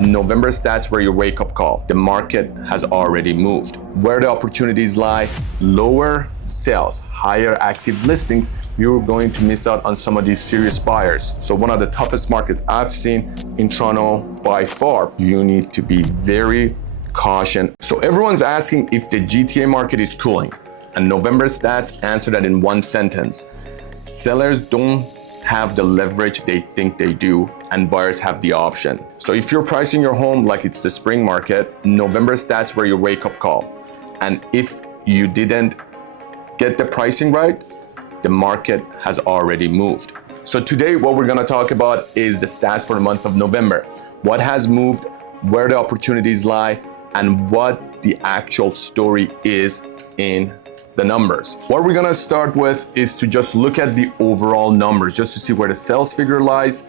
November stats were your wake-up call. The market has already moved. Where the opportunities lie, lower sales, higher active listings, you're going to miss out on some of these serious buyers. So one of the toughest markets I've seen in Toronto by far. You need to be very cautious. So everyone's asking if the GTA market is cooling, and November stats answer that in one sentence. Sellers don't have the leverage they think they do, and buyers have the option. So if you're pricing your home like it's the spring market, November stats were your wake-up call. And if you didn't get the pricing right, the market has already moved. So today what we're gonna talk about is the stats for the month of November. What has moved, where the opportunities lie, and what the actual story is in the numbers. What we're gonna start with is to just look at the overall numbers, just to see where the sales figure lies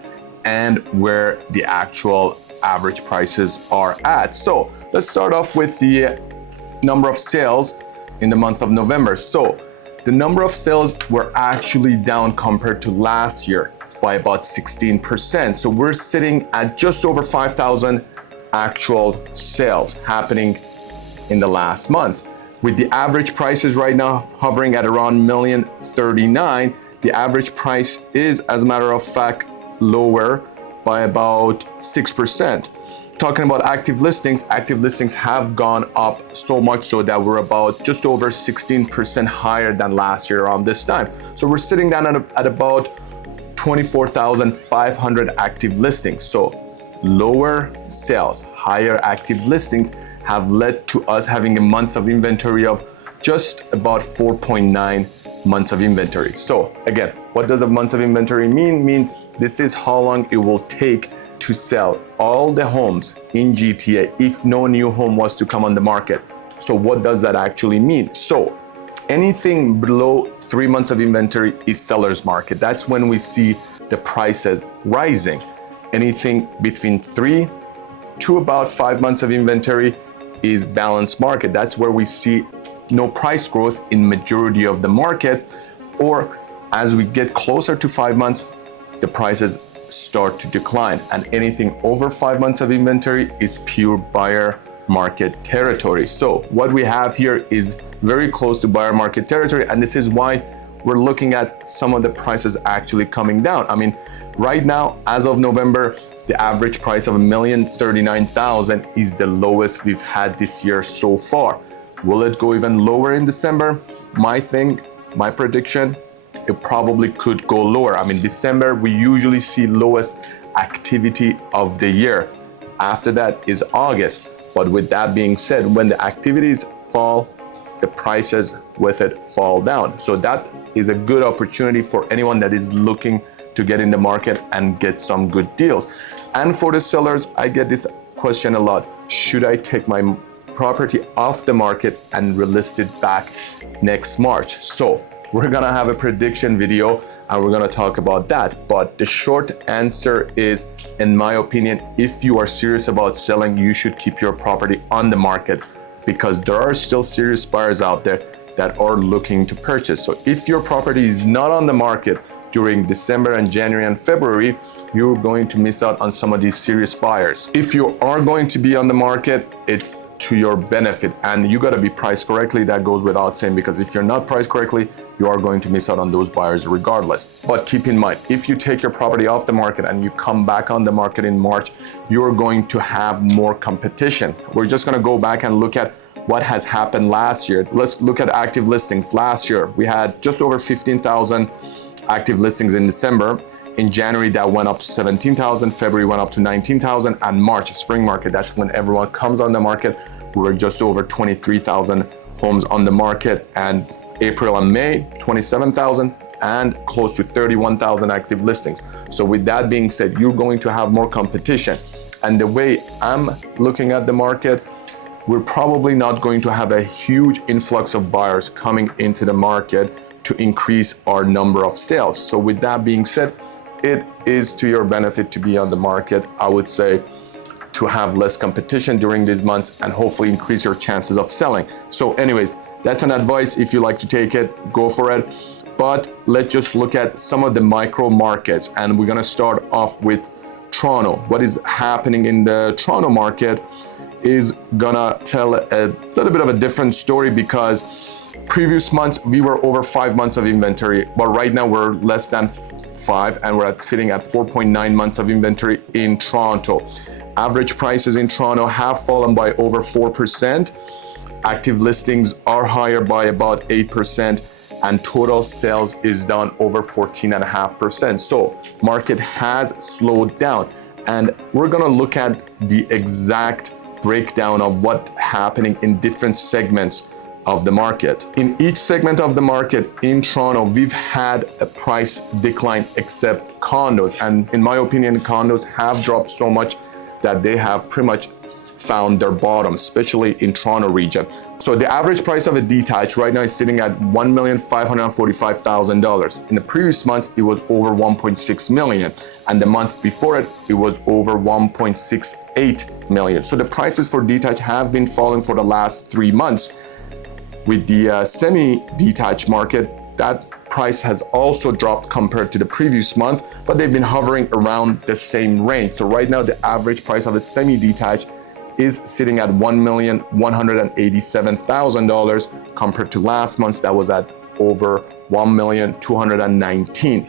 and where the actual average prices are at. So let's start off with the number of sales in the month of November. So the number of sales were actually down compared to last year by about 16%. So we're sitting at just over 5,000 actual sales happening in the last month. With the average prices right now hovering at around $1,039,000, the average price is, as a matter of fact, lower by about 6%. Talking about active listings have gone up so much so that we're about just over 16% higher than last year around this time. So we're sitting down at about 24,500 active listings. So lower sales, higher active listings have led to us having a month of inventory of just about 4.9 months of inventory. So again, what does a month of inventory mean? Means this is how long it will take to sell all the homes in GTA if no new home was to come on the market. So what does that actually mean? So anything below 3 months of inventory is seller's market. That's when we see the prices rising. Anything between 3 to about 5 months of inventory is balanced market. That's where we see no price growth in majority of the market, or as we get closer to 5 months, the prices start to decline. And anything over 5 months of inventory is pure buyer market territory. So what we have here is very close to buyer market territory, and this is why we're looking at some of the prices actually coming down. I mean, right now, as of November, the average price of $1,039,000 is the lowest we've had this year so far. Will it go even lower in December? My prediction, it probably could go lower. I mean, December, we usually see lowest activity of the year. After that is August. But with that being said, when the activities fall, the prices with it fall down. So that is a good opportunity for anyone that is looking to get in the market and get some good deals. And for the sellers, I get this question a lot. Should I take my property off the market and relist it back next March? So we're gonna have a prediction video and we're gonna talk about that. But the short answer is, in my opinion, if you are serious about selling, you should keep your property on the market, because there are still serious buyers out there that are looking to purchase. So if your property is not on the market during December and January and February, you're going to miss out on some of these serious buyers. If you are going to be on the market, it's to your benefit, and you got to be priced correctly. That goes without saying, because if you're not priced correctly, you are going to miss out on those buyers regardless. But keep in mind, if you take your property off the market and you come back on the market in March, you're going to have more competition. We're just going to go back and look at what has happened last year. Let's look at active listings. Last year, we had just over 15,000 active listings in December. In January, that went up to 17,000, February went up to 19,000, and March, spring market, that's when everyone comes on the market. We were just over 23,000 homes on the market, and April and May, 27,000 and close to 31,000 active listings. So with that being said, you're going to have more competition. And the way I'm looking at the market, we're probably not going to have a huge influx of buyers coming into the market to increase our number of sales. So with that being said, it is to your benefit to be on the market. I would say to have less competition during these months and hopefully increase your chances of selling. So anyways, that's an advice. If you like to take it, go for it. But let's just look at some of the micro markets, and we're gonna start off with Toronto. What is happening in the Toronto market is gonna tell a little bit of a different story, because previous months we were over 5 months of inventory, but right now we're less than 5 and we're sitting at 4.9 months of inventory in Toronto. Average prices in Toronto have fallen by over 4%. Active listings are higher by about 8%, and total sales is down over 14.5%. So market has slowed down, and we're gonna look at the exact breakdown of what's happening in different segments of the market. In each segment of the market in Toronto, we've had a price decline except condos. And in my opinion, condos have dropped so much that they have pretty much found their bottom, especially in Toronto region. So the average price of a detached right now is sitting at $1,545,000. In the previous months, it was over 1.6 million. And the month before it, it was over 1.68 million. So the prices for detached have been falling for the last 3 months. With the semi-detached market, that price has also dropped compared to the previous month, but they've been hovering around the same range. So right now, the average price of a semi-detached is sitting at $1,187,000 compared to last month that was at over $1,219,000.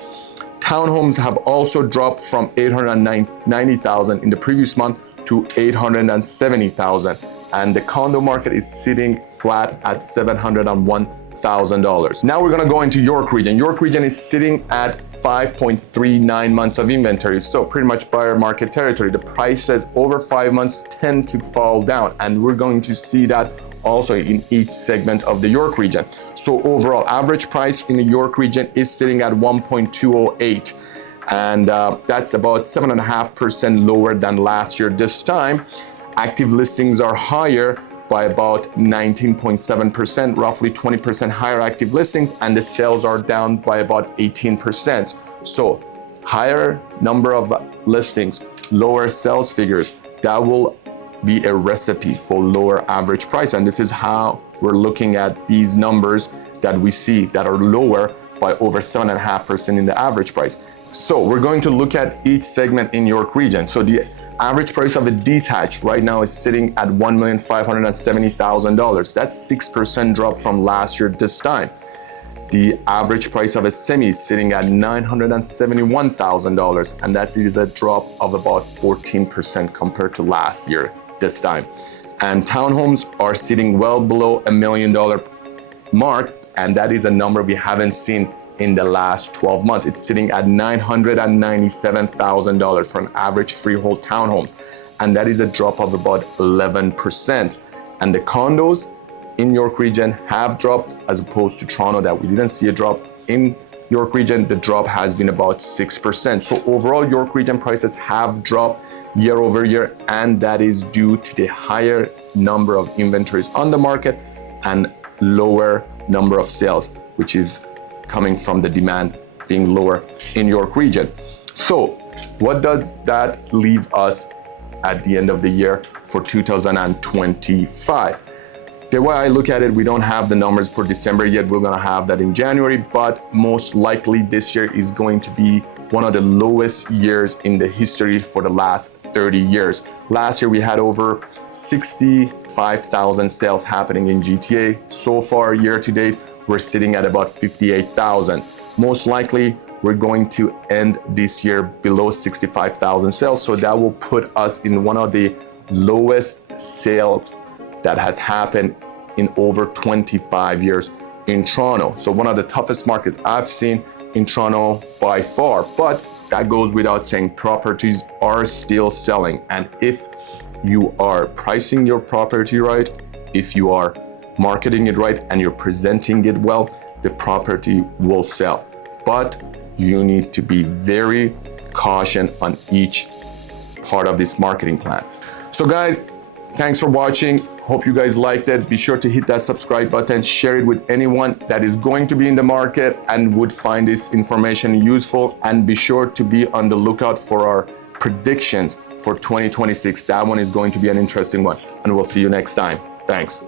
Townhomes have also dropped from $890,000 in the previous month to $870,000. And the condo market is sitting flat at $701,000. Now we're gonna go into York region. York region is sitting at 5.39 months of inventory. So pretty much buyer market territory. The prices over 5 months tend to fall down, and we're going to see that also in each segment of the York region. So overall average price in the York region is sitting at 1.208. And that's about 7.5% lower than last year this time. Active listings are higher by about 19.7%, roughly 20% higher active listings, and the sales are down by about 18%. So higher number of listings, lower sales figures, that will be a recipe for lower average price. And this is how we're looking at these numbers that we see that are lower by over 7.5% in the average price. So we're going to look at each segment in York region. So the average price of a detached right now is sitting at $1,570,000. That's 6% drop from last year this time. The average price of a semi is sitting at $971,000, and that is a drop of about 14% compared to last year this time. And townhomes are sitting well below $1 million mark, and that is a number we haven't seen in the last 12 months. It's sitting at $997,000 for an average freehold townhome. And that is a drop of about 11%. And the condos in York region have dropped, as opposed to Toronto that we didn't see a drop. In York region, the drop has been about 6%. So overall, York region prices have dropped year over year, and that is due to the higher number of inventories on the market and lower number of sales, which is coming from the demand being lower in York region. So what does that leave us at the end of the year for 2025? The way I look at it, we don't have the numbers for December yet. We're gonna have that in January, but most likely this year is going to be one of the lowest years in the history for the last 30 years. Last year we had over 65,000 sales happening in GTA. So far, year to date, we're sitting at about 58,000. Most likely, we're going to end this year below 65,000 sales. So that will put us in one of the lowest sales that had happened in over 25 years in Toronto. So one of the toughest markets I've seen in Toronto by far. But that goes without saying, properties are still selling. And if you are pricing your property right, if you are marketing it right, and you're presenting it well, the property will sell. But you need to be very cautious on each part of this marketing plan. So guys, thanks for watching. Hope you guys liked it. Be sure to hit that subscribe button, share it with anyone that is going to be in the market and would find this information useful. And be sure to be on the lookout for our predictions for 2026. That one is going to be an interesting one. And we'll see you next time. Thanks.